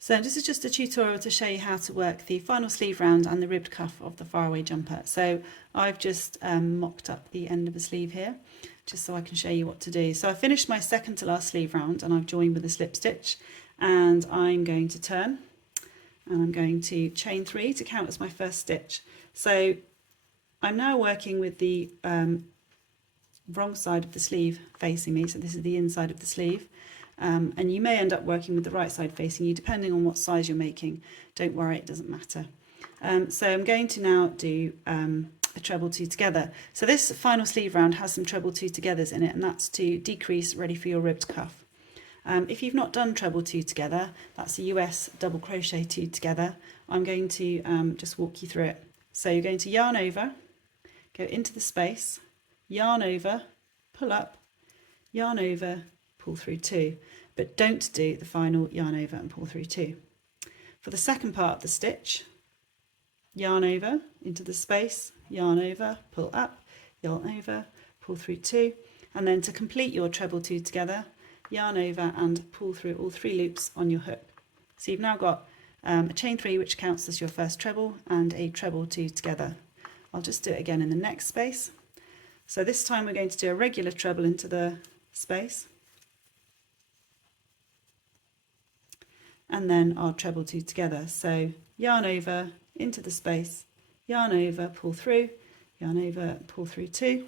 So this is just a tutorial to show you how to work the final sleeve round and the ribbed cuff of the Faraway Jumper. So I've just mocked up the end of a sleeve here, just so I can show you what to do. So I finished my second to last sleeve round and I've joined with a slip stitch, and I'm going to turn and I'm going to chain 3 to count as my first stitch. So I'm now working with the wrong side of the sleeve facing me, so this is the inside of the sleeve. And you may end up working with the right side facing you depending on what size you're making. Don't worry, it doesn't matter. So I'm going to now do a treble 2 together. So this final sleeve round has some treble 2 togethers in it, and that's to decrease ready for your ribbed cuff. If you've not done treble 2 together, that's a US double crochet 2 together. I'm going to just walk you through it. So you're going to yarn over, go into the space, yarn over, pull up, yarn over, pull through 2, but don't do the final yarn over and pull through 2. For the second part of the stitch, yarn over into the space, yarn over, pull up, yarn over, pull through 2, and then to complete your treble 2 together, yarn over and pull through all 3 loops on your hook. So you've now got a chain 3 which counts as your first treble and a treble 2 together. I'll just do it again in the next space. So this time we're going to do a regular treble into the space, and then our treble 2 together. So yarn over into the space, yarn over, pull through, yarn over, pull through 2,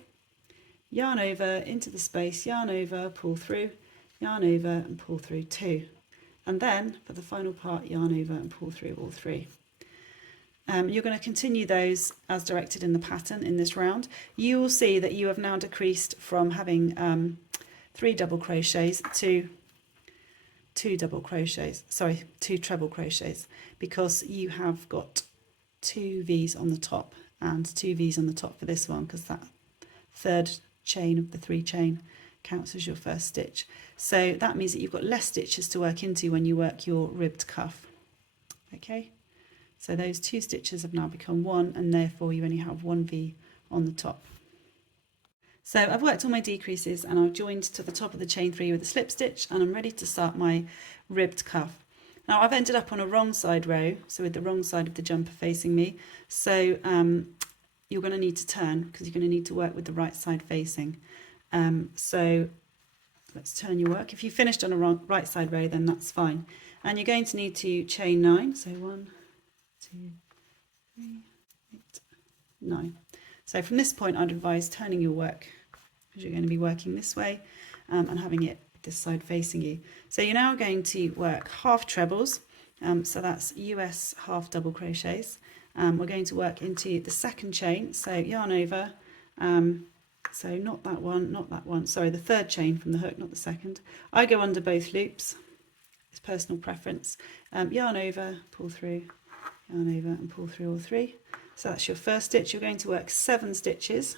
yarn over into the space, yarn over, pull through, yarn over and pull through 2, and then for the final part, yarn over and pull through all 3. You're going to continue those as directed in the pattern in this round. You will see that you have now decreased from having 3 double crochets to 2 double crochets, sorry, 2 treble crochets, because you have got 2 V's on the top and 2 V's on the top for this one, because that third chain of the 3 chain counts as your first stitch. So that means that you've got less stitches to work into when you work your ribbed cuff. Okay, so those 2 stitches have now become 1, and therefore you only have 1 V on the top. So I've worked all my decreases and I've joined to the top of the chain 3 with a slip stitch, and I'm ready to start my ribbed cuff. Now I've ended up on a wrong side row, so with the wrong side of the jumper facing me. So you're going to need to turn, because you're going to need to work with the right side facing. So let's turn your work. If you finished on a right side row, then that's fine. And you're going to need to chain 9. So 1, 2, 3, 8, 9. So from this point, I'd advise turning your work, because you're going to be working this way and having it this side facing you. So you're now going to work half trebles, so that's US half double crochets. We're going to work into the second chain, so yarn over, so not that one, sorry, the third chain from the hook, not the second. I go under both loops, it's personal preference. Yarn over, pull through, yarn over and pull through all 3. So that's your first stitch. You're going to work 7 stitches.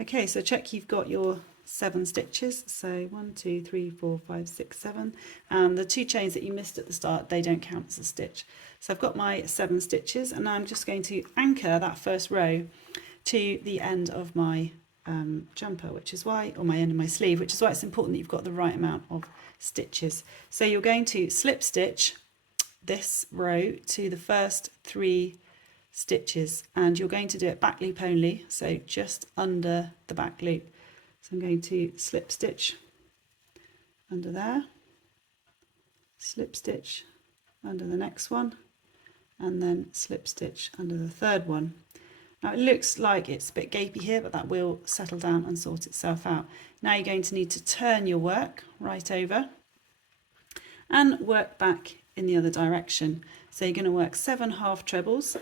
Okay, so check you've got your 7 stitches. So 1, 2, 3, 4, 5, 6, 7. And the 2 chains that you missed at the start, they don't count as a stitch. So I've got my 7 stitches, and now I'm just going to anchor that first row to the end of my jumper, which is why, or my end of my sleeve, which is why it's important that you've got the right amount of stitches. So you're going to slip stitch this row to the first 3 stitches, and you're going to do it back loop only, so just under the back loop. So I'm going to slip stitch under there, slip stitch under the next one, and then slip stitch under the third one. Now it looks like it's a bit gapey here, but that will settle down and sort itself out. Now you're going to need to turn your work right over and work back in the other direction. So you're going to work 7 half trebles.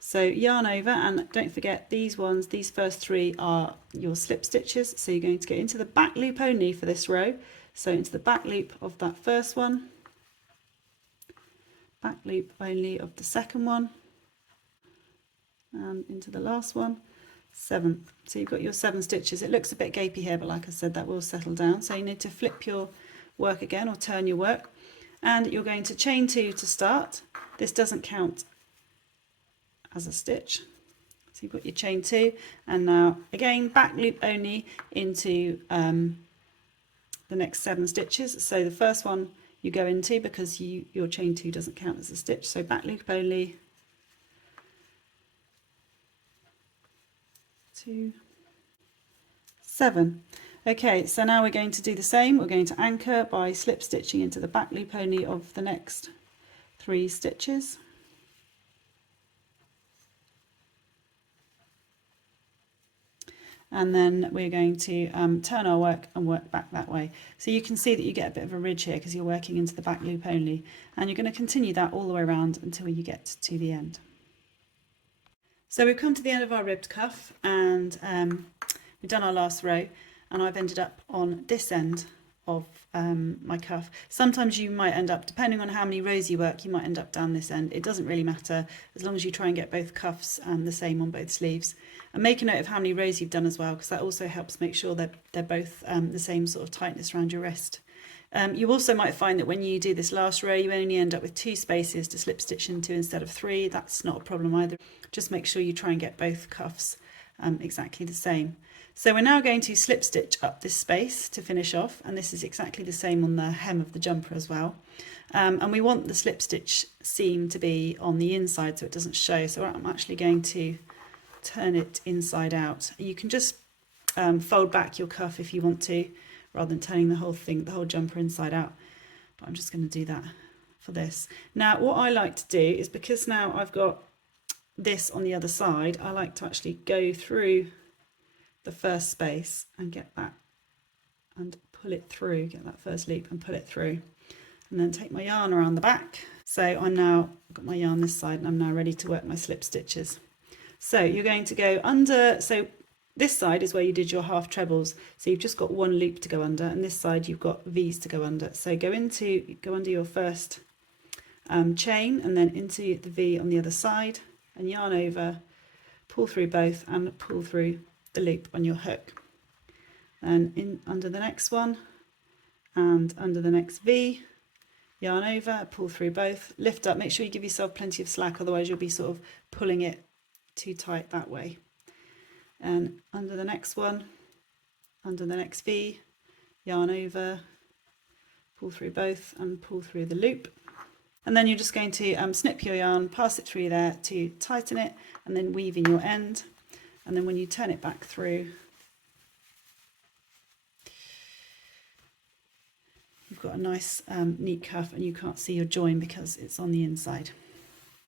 So yarn over, and don't forget these ones, these first 3 are your slip stitches. So you're going to go into the back loop only for this row. So into the back loop of that first one, back loop only of the second one, and into the last one, 7. So you've got your 7 stitches. It looks a bit gapey here, but like I said, that will settle down. So you need to flip your work again, or turn your work, and you're going to chain 2 to start. This doesn't count as a stitch, so you've got your chain 2, and now again back loop only into the the next 7 stitches. So the first one you go into because your chain 2 doesn't count as a stitch, so back loop only, 2, 7. Okay, so now we're going to do the same. We're going to anchor by slip stitching into the back loop only of the next 3 stitches. And then we're going to turn our work and work back that way. So you can see that you get a bit of a ridge here because you're working into the back loop only, and you're going to continue that all the way around until you get to the end. So we've come to the end of our ribbed cuff, and we've done our last row, and I've ended up on this end of my cuff. Sometimes you might end up, depending on how many rows you work, you might end up down this end. It doesn't really matter as long as you try and get both cuffs the same on both sleeves. And make a note of how many rows you've done as well, because that also helps make sure that they're both the same sort of tightness around your wrist. You also might find that when you do this last row, you only end up with 2 spaces to slip stitch into instead of 3. That's not a problem either. Just make sure you try and get both cuffs exactly the same. So we're now going to slip stitch up this space to finish off, and this is exactly the same on the hem of the jumper as well. And we want the slip stitch seam to be on the inside so it doesn't show. So I'm actually going to turn it inside out. You can just fold back your cuff if you want to, rather than turning the whole thing, the whole jumper inside out. But I'm just going to do that for this. Now what I like to do is, because now I've got this on the other side, I like to actually go through the first space and get that and pull it through, get that first loop and pull it through, and then take my yarn around the back. So I'm now got my yarn this side, and I'm now ready to work my slip stitches. So you're going to go under, so this side is where you did your half trebles, so you've just got 1 loop to go under, and this side you've got V's to go under. So go under your first chain, and then into the V on the other side, and yarn over, pull through both and pull through the loop on your hook, and in under the next one and under the next V, yarn over, pull through both, lift up, make sure you give yourself plenty of slack, otherwise you'll be sort of pulling it too tight that way, and under the next one, under the next V, yarn over, pull through both and pull through the loop. And then you're just going to snip your yarn, pass it through there to tighten it, and then weave in your end. And then when you turn it back through, you've got a nice neat cuff, and you can't see your join because it's on the inside.